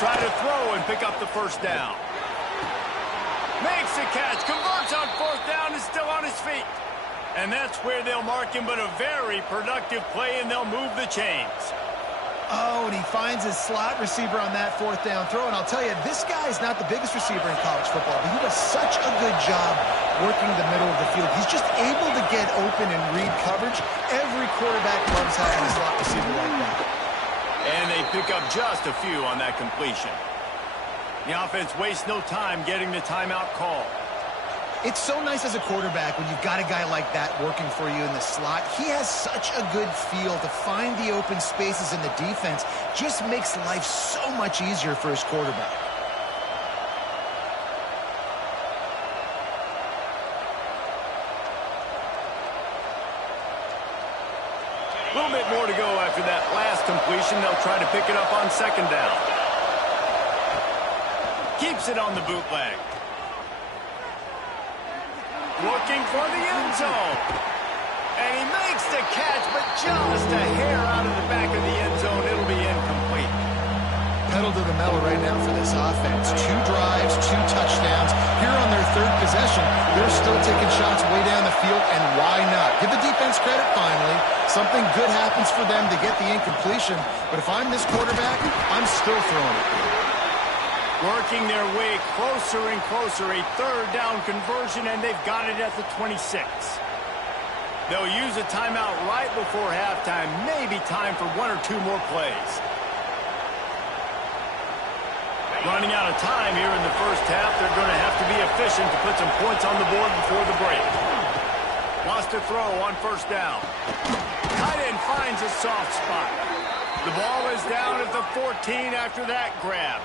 try to throw and pick up the first down. Makes the catch, converts on fourth down, is still on his feet. And that's where they'll mark him, but a very productive play, and they'll move the chains. Oh, and he finds his slot receiver on that fourth down throw. And I'll tell you, this guy is not the biggest receiver in college football, but he does such a good job working the middle of the field. He's just able to get open and read coverage. Every quarterback loves having a slot receiver like that. And they pick up just a few on that completion. The offense wastes no time getting the timeout call. It's so nice as a quarterback when you've got a guy like that working for you in the slot. He has such a good feel to find the open spaces in the defense. Just makes life so much easier for his quarterback. A little bit more to go after that last completion. They'll try to pick it up on second down. Keeps it on the bootleg. Looking for the end zone. And he makes the catch, but just a hair out of the back of the end zone. It'll be incomplete. Pedal to the metal right now for this offense. 2 drives, 2 touchdowns. Here on their third possession, they're still taking shots way down the field, and why not? Give the defense credit finally. Something good happens for them to get the incompletion, but if I'm this quarterback, I'm still throwing it. Working their way closer and closer, a third down conversion, and they've got it at the 26. They'll use a timeout right before halftime, maybe time for 1 or 2 more plays. Running out of time here in the first half, they're going to have to be efficient to put some points on the board before the break. Wants to throw on first down. Tight end finds a soft spot. The ball is down at the 14 after that grab.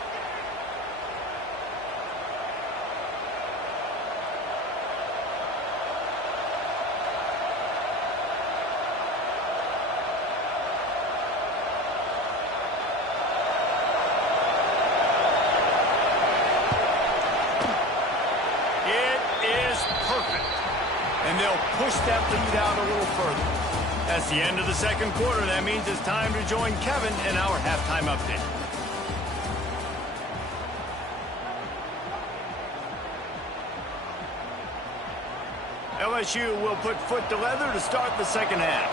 And they'll push that lead out a little further. That's the end of the second quarter. That means it's time to join Kevin in our halftime update. LSU will put foot to leather to start the second half.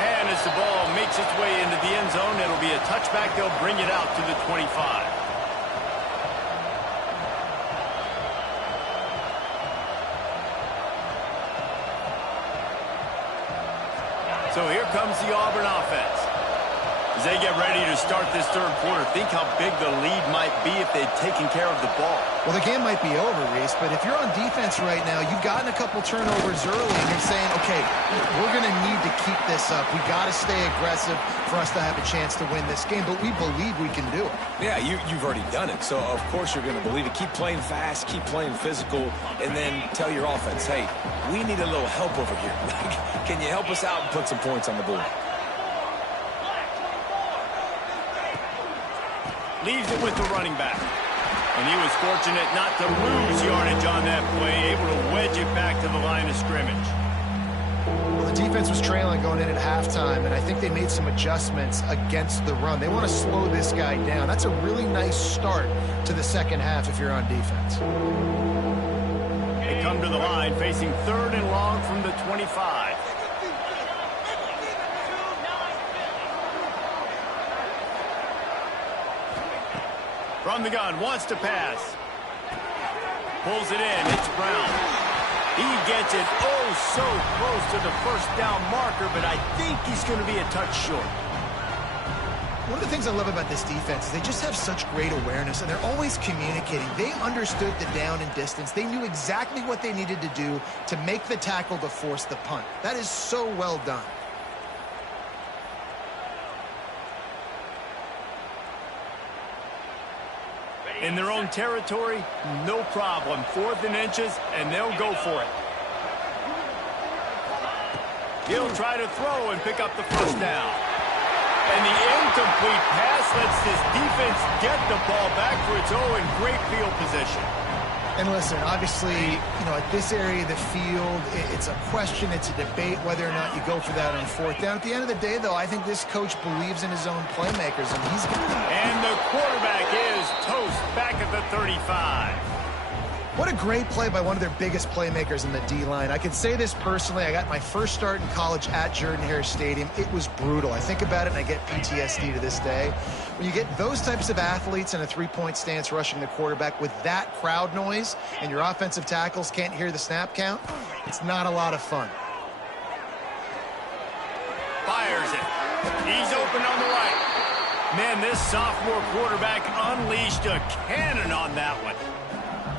And as the ball makes its way into the end zone, it'll be a touchback. They'll bring it out to the 25. So here comes the Auburn offense. As they get ready to start this third quarter, think how big the lead might be if they'd taken care of the ball. Well, the game might be over, Reese, but if you're on defense right now, you've gotten a couple turnovers early, and you're saying, okay, we're going to need to keep this up. We got to stay aggressive for us to have a chance to win this game, but we believe we can do it. Yeah, you've already done it, so of course you're going to believe it. Keep playing fast, keep playing physical, and then tell your offense, hey, we need a little help over here. Can you help us out and put some points on the board? Leaves it with the running back. And he was fortunate not to lose yardage on that play, able to wedge it back to the line of scrimmage. Well, the defense was trailing going in at halftime, and I think they made some adjustments against the run. They want to slow this guy down. That's a really nice start to the second half if you're on defense. They come to the line facing third and long from the 25. From the gun, wants to pass. Pulls it in, it's Brown. He gets it so close to the first down marker, but I think he's going to be a touch short. One of the things I love about this defense is they just have such great awareness, and they're always communicating. They understood the down and distance. They knew exactly what they needed to do to make the tackle to force the punt. That is so well done. In their own territory, no problem. 4th and inches, and they'll go for it. He'll try to throw and pick up the first down. And the incomplete pass lets this defense get the ball back for its own in great field position. And listen, obviously, at this area of the field, it's a question, it's a debate whether or not you go for that on fourth down. At the end of the day, though, I think this coach believes in his own playmakers, and he's got them. And the quarterback is toast back at the 35. What a great play by one of their biggest playmakers in the D-line. I can say this personally. I got my first start in college at Jordan-Hare Stadium. It was brutal. I think about it, and I get PTSD to this day. When you get those types of athletes in a three-point stance rushing the quarterback with that crowd noise and your offensive tackles can't hear the snap count, it's not a lot of fun. Fires it. He's open on the right. Man, this sophomore quarterback unleashed a cannon on that one.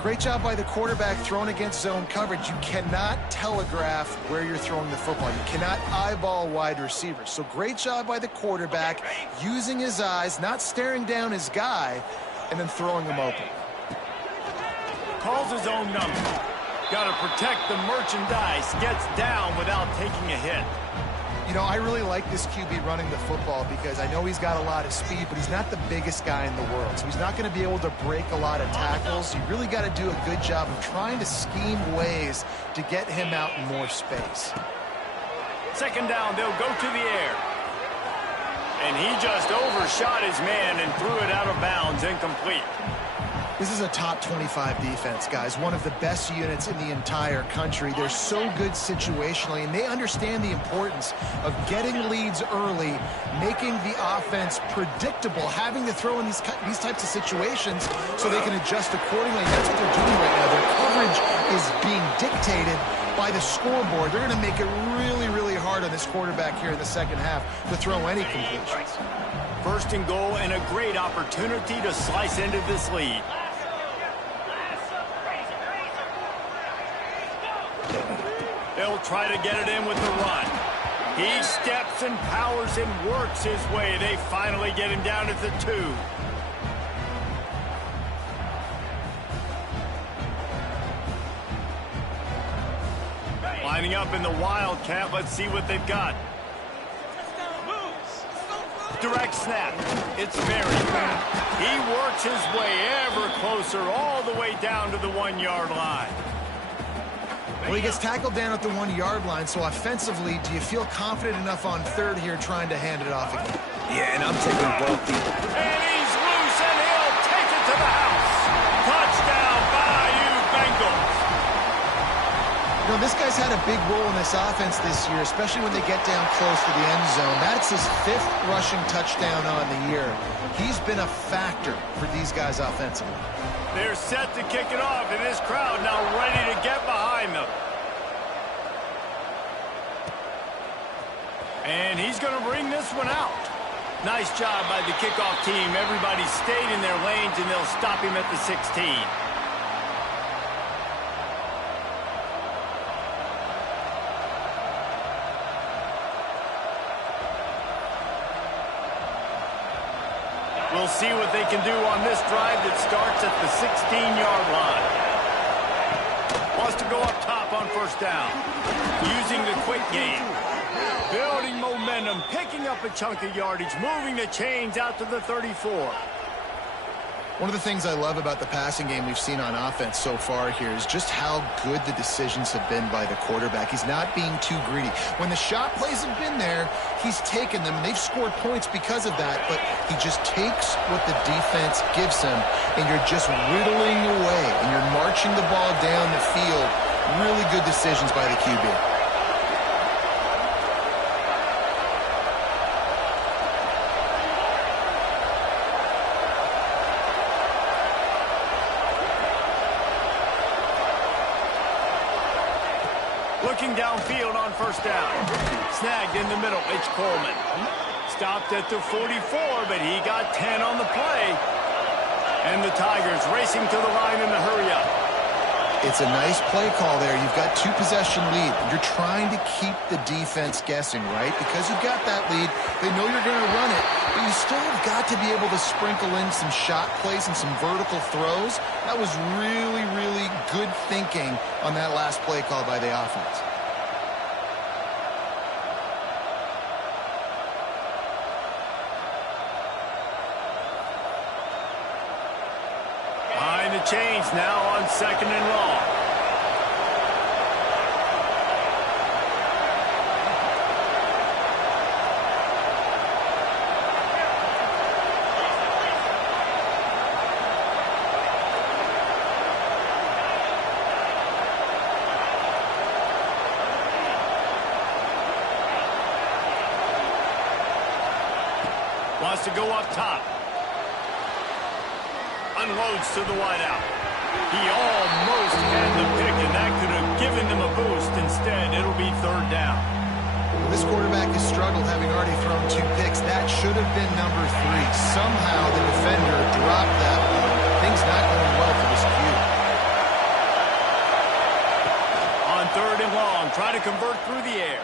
Great job by the quarterback throwing against zone coverage. You cannot telegraph where you're throwing the football. You cannot eyeball wide receivers. So great job by the quarterback using his eyes, not staring down his guy, and then throwing him open. Calls his own number. Got to protect the merchandise. Gets down without taking a hit. I really like this QB running the football because I know he's got a lot of speed, but he's not the biggest guy in the world. So he's not going to be able to break a lot of tackles. You really got to do a good job of trying to scheme ways to get him out in more space. Second down, they'll go to the air. And he just overshot his man and threw it out of bounds, incomplete. This is a top 25 defense, guys. One of the best units in the entire country. They're so good situationally, and they understand the importance of getting leads early, making the offense predictable, having to throw in these types of situations so they can adjust accordingly. That's what they're doing right now. Their coverage is being dictated by the scoreboard. They're going to make it really, really hard on this quarterback here in the second half to throw any completions. First and goal, and a great opportunity to slice into this lead. They'll try to get it in with the run. He steps and powers and works his way. They finally get him down at the 2. Lining up in the Wildcat. Let's see what they've got. Direct snap. It's very fast. He works his way ever closer all the way down to the 1-yard line. Well, he gets tackled down at the 1-yard line, so offensively, do you feel confident enough on third here trying to hand it off again? Yeah, and I'm taking both deep. And he's loose, and he'll take it to the house. Touchdown, Bayou Bengals. This guy's had a big role in this offense this year, especially when they get down close to the end zone. That's his 5th rushing touchdown on the year. He's been a factor for these guys offensively. They're set to kick it off, and this crowd now ready to get behind them. And he's going to bring this one out. Nice job by the kickoff team. Everybody stayed in their lanes, and they'll stop him at the 16. We'll see what they can do on this drive that starts at the 16-yard line. Wants to go up top on first down. Using the quick game. Building momentum, picking up a chunk of yardage, moving the chains out to the 34. One of the things I love about the passing game we've seen on offense so far here is just how good the decisions have been by the quarterback. He's not being too greedy. When the shot plays have been there, he's taken them. They've scored points because of that, but he just takes what the defense gives him, and you're just whittling away, and you're marching the ball down the field. Really good decisions by the QB. Looking downfield on first down. Snagged in the middle. It's Coleman. Stopped at the 44, but he got 10 on the play. And the Tigers racing to the line in the hurry-up. It's a nice play call there. You've got 2-possession lead. You're trying to keep the defense guessing, right? Because you've got that lead. They know you're going to run it, but you still have got to be able to sprinkle in some shot plays and some vertical throws. That was really, really good thinking on that last play call by the offense. Behind the change now on 2nd and long. Wants to go up top. Unloads to the wideout. He almost had the pick, and that could have given them a boost. Instead, it'll be 3rd down. Well, this quarterback has struggled, having already thrown 2 picks. That should have been number 3. Somehow the defender dropped that one. Things not going well for this Q. On 3rd and long, trying to convert through the air.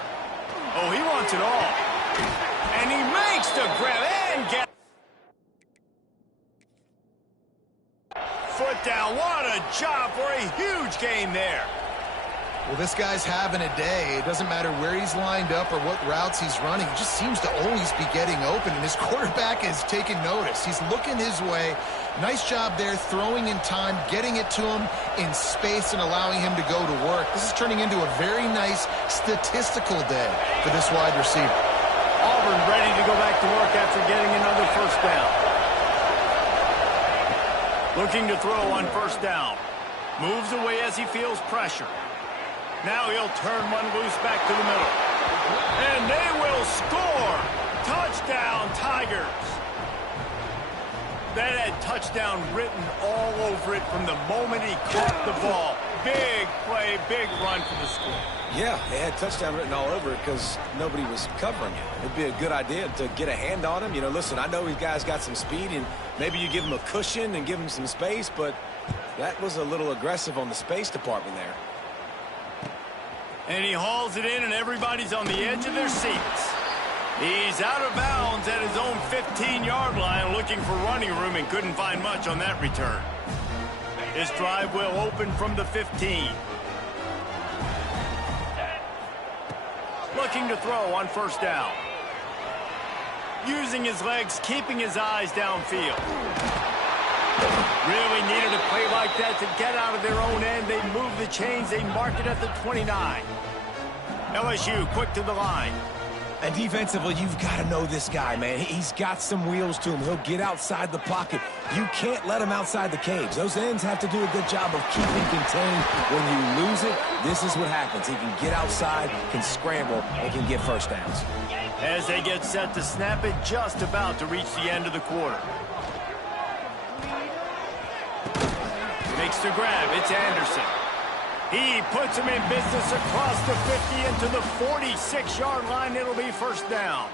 Oh, he wants it all. And he makes the grab and get foot down. What a job for a huge gain there. Well, this guy's having a day. It doesn't matter where he's lined up or what routes he's running. He just seems to always be getting open, and his quarterback is taking notice. He's looking his way. Nice job there, throwing in time, getting it to him in space and allowing him to go to work. This is turning into a very nice statistical day for this wide receiver. Auburn ready to go back to work after getting another 1st down. Looking to throw on 1st down. Moves away as he feels pressure. Now he'll turn one loose back to the middle. And they will score! Touchdown, Tigers! That had touchdown written all over it from the moment he caught the ball. Big play, big run for the score. Yeah, it had touchdown written all over it because nobody was covering it. It'd be a good idea to get a hand on him. You know, listen, I know these guys got some speed, and maybe you give him a cushion and give him some space, but that was a little aggressive on the space department there. And he hauls it in, and everybody's on the edge of their seats. He's out of bounds at his own 15-yard line, looking for running room, and couldn't find much on that return. His drive will open from the 15. Looking to throw on 1st down. Using his legs, keeping his eyes downfield. Really needed a play like that to get out of their own end. They move the chains. They mark it at the 29. LSU quick to the line. And defensively, you've got to know this guy, man. He's got some wheels to him. He'll get outside the pocket. You can't let him outside the cage. Those ends have to do a good job of keeping contained. When you lose it, this is what happens. He can get outside, can scramble, and can get 1st downs. As they get set to snap it, just about to reach the end of the quarter. Makes the grab. It's Anderson. He puts him in business across the 50 into the 46-yard line. It'll be 1st down.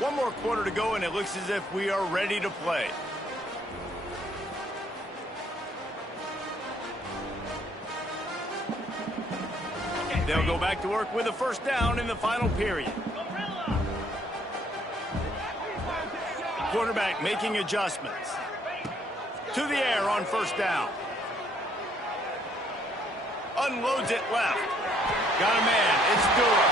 One more quarter to go, and it looks as if we are ready to play. They'll go back to work with a 1st down in the final period. Quarterback making adjustments. To the air on 1st down. Unloads it left. Got a man. It's Durham.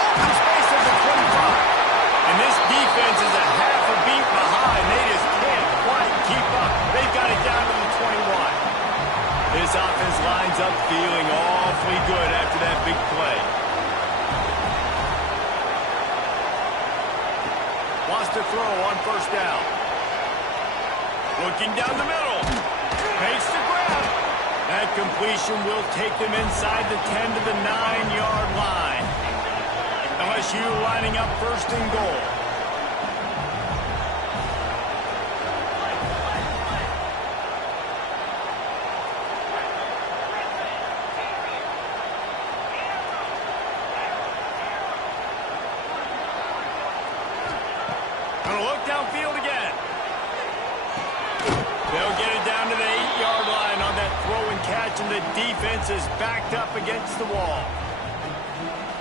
Open space at the 25. And this defense is a half a beat behind. They just can't quite keep up. They've got it down to the 21. This offense lines up feeling awfully good after that big play. Wants to throw on 1st down. Looking down the middle. Makes the grab. That completion will take them inside the 10 to the 9-yard line. LSU lining up 1st and goal. Gonna look downfield again. They'll get it down to the 8-yard line on that throw and catch, and the defense is backed up against the wall.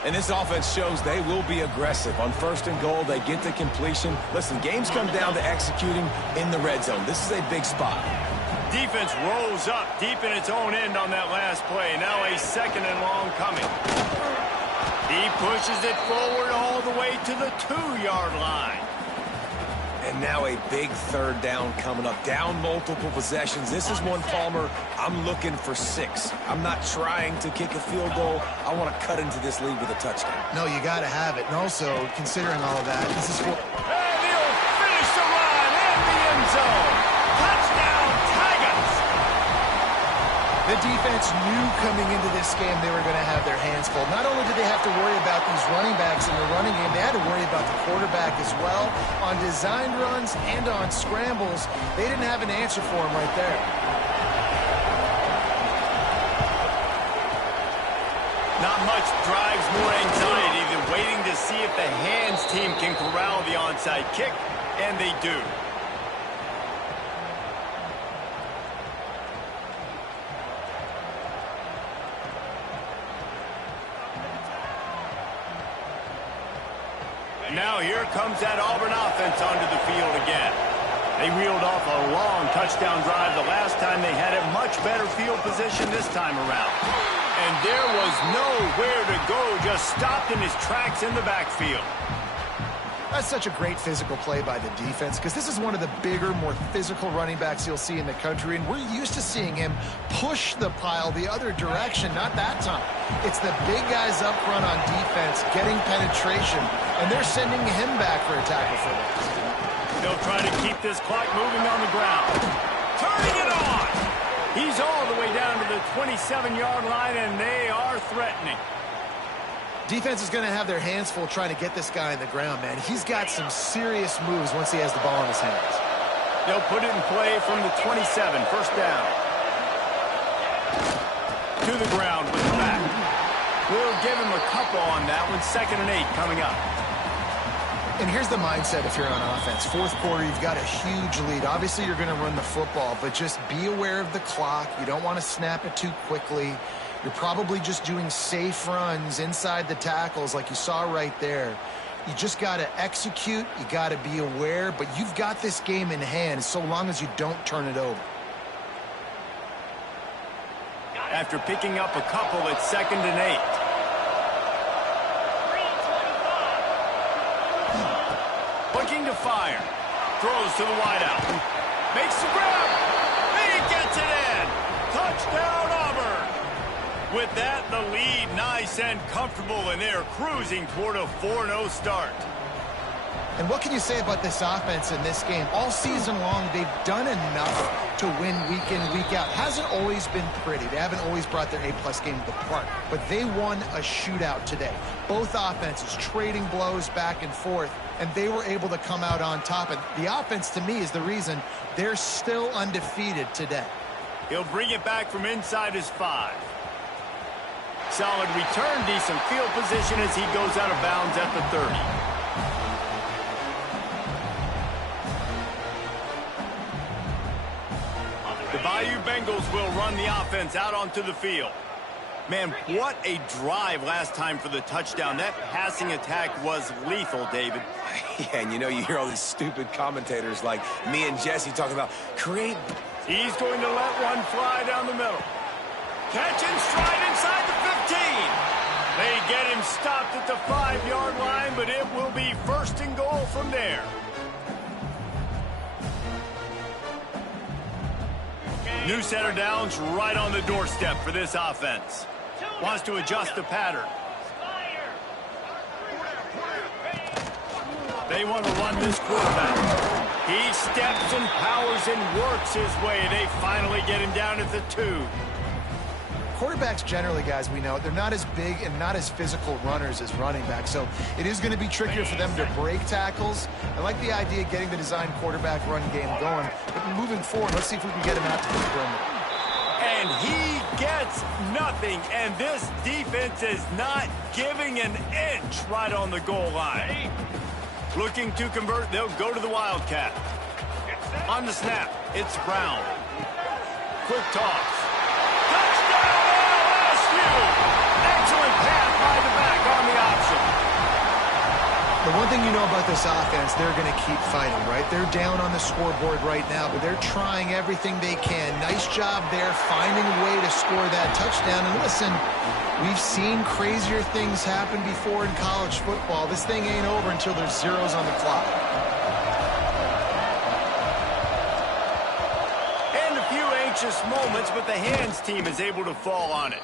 And this offense shows they will be aggressive. On 1st and goal, they get the completion. Listen, games come down to executing in the red zone. This is a big spot. Defense rolls up deep in its own end on that last play. Now a 2nd and long coming. He pushes it forward all the way to the 2-yard line. And now a big third down coming up. Down multiple possessions. This is one, Palmer, I'm looking for 6. I'm not trying to kick a field goal. I want to cut into this lead with a touchdown. No, you got to have it. And also, considering all of that, this is for... And he'll finish the run in the end zone. Touchdown, Tigers! The defense knew coming into this game they were going to have their hands full. Not only did they have to worry about these running backs in the running game, they had to worry about the quarterback as well. On designed runs and on scrambles, they didn't have an answer for him right there. Not much drives more anxiety than waiting to see if the hands team can corral the onside kick, and they do. Now here comes that Auburn offense onto the field again. They reeled off a long touchdown drive the last time. They had a much better field position this time around. And there was nowhere to go, just stopped in his tracks in the backfield. That's such a great physical play by the defense because this is one of the bigger, more physical running backs you'll see in the country, and we're used to seeing him push the pile the other direction, not that time. It's the big guys up front on defense getting penetration, and they're sending him back for a tackle for this. They'll try to keep this clock moving on the ground. Turning it on! He's all the way down to the 27-yard line, and they are threatening. Defense is going to have their hands full trying to get this guy in the ground, man. He's got some serious moves once he has the ball in his hands. They'll put it in play from the 27, first down. To the ground with the back. We'll give him a couple on that one. 2nd and 8 coming up. And here's the mindset if you're on offense. Fourth quarter, you've got a huge lead. Obviously, you're going to run the football, but just be aware of the clock. You don't want to snap it too quickly. You're probably just doing safe runs inside the tackles like you saw right there. You just got to execute. You got to be aware, but you've got this game in hand so long as you don't turn it over. After picking up a couple, it's 2nd and 8. Looking to fire. Throws to the wideout. Makes the grab. He gets it in. Touchdown, Auburn. With that, the lead nice and comfortable, and they're cruising toward a 4-0 start. And what can you say about this offense in this game? All season long, they've done enough to win week in, week out. Hasn't always been pretty. They haven't always brought their A-plus game to the park. But they won a shootout today. Both offenses trading blows back and forth, and they were able to come out on top. And the offense, to me, is the reason they're still undefeated today. He'll bring it back from inside his 5. Solid return, decent field position as he goes out of bounds at the 30. The Bayou Bengals will run the offense out onto the field. Man, what a drive last time for the touchdown. That passing attack was lethal, David. Yeah, and you know, you hear all these stupid commentators like me and Jesse talking about create. He's going to let one fly down the middle. Catch and stride inside the 15. They get him stopped at the 5-yard line, but it will be 1st and goal from there. New set of downs right on the doorstep for this offense. Wants to adjust the pattern. They want to run this quarterback. He steps and powers and works his way. They finally get him down at the 2. Quarterbacks generally, guys, we know, they're not as big and not as physical runners as running backs, so it is going to be trickier for them to break tackles. I like the idea of getting the design quarterback run game going, but moving forward, let's see if we can get him out to the perimeter. And he gets nothing, and this defense is not giving an inch right on the goal line. Looking to convert, they'll go to the Wildcat. On the snap, it's Brown. Quick toss. Excellent pass by the back on the option. The one thing you know about this offense, they're going to keep fighting, right? They're down on the scoreboard right now, but they're trying everything they can. Nice job there, finding a way to score that touchdown. And listen, we've seen crazier things happen before in college football. This thing ain't over until there's zeros on the clock. precocious moments, but the hands team is able to fall on it.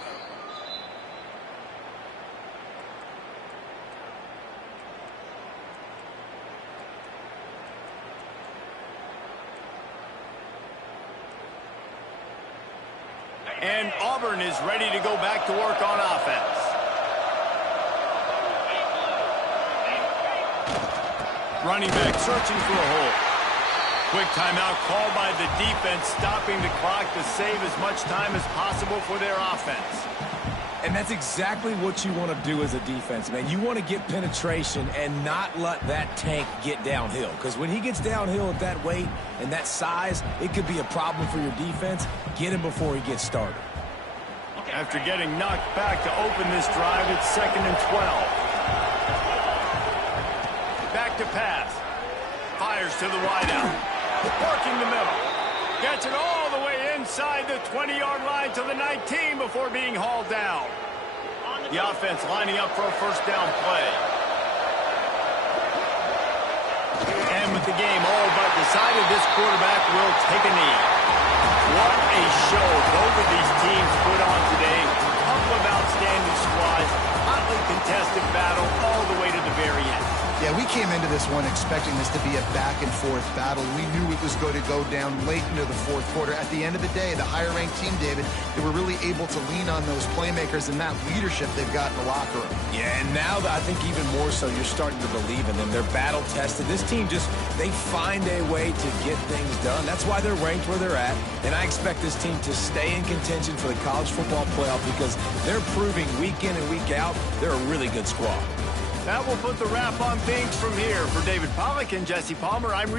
And Auburn is ready to go back to work on offense. Running back searching for a hole. Quick timeout called by the defense, stopping the clock to save as much time as possible for their offense. And that's exactly what you want to do as a defense, man. You want to get penetration and not let that tank get downhill. Because when he gets downhill at that weight and that size, it could be a problem for your defense. Get him before he gets started. After getting knocked back to open this drive, it's 2nd and 12. Back to pass. Fires to the wideout. Working the middle. Gets it all the way inside the 20-yard line to the 19 before being hauled down. The offense lining up for a first down play. And with the game all but decided, this quarterback will take a knee. What a show both of these teams put on today. A couple of outstanding squads. Hotly contested battle all the way to the very end. Yeah, we came into this one expecting this to be a back-and-forth battle. We knew it was going to go down late into the fourth quarter. At the end of the day, the higher-ranked team, David, they were really able to lean on those playmakers and that leadership they've got in the locker room. Yeah, and now I think even more so, you're starting to believe in them. They're battle-tested. This team they find a way to get things done. That's why they're ranked where they're at. And I expect this team to stay in contention for the college football playoff because they're proving week in and week out they're a really good squad. That will put the wrap on things from here. For David Pollack and Jesse Palmer, I'm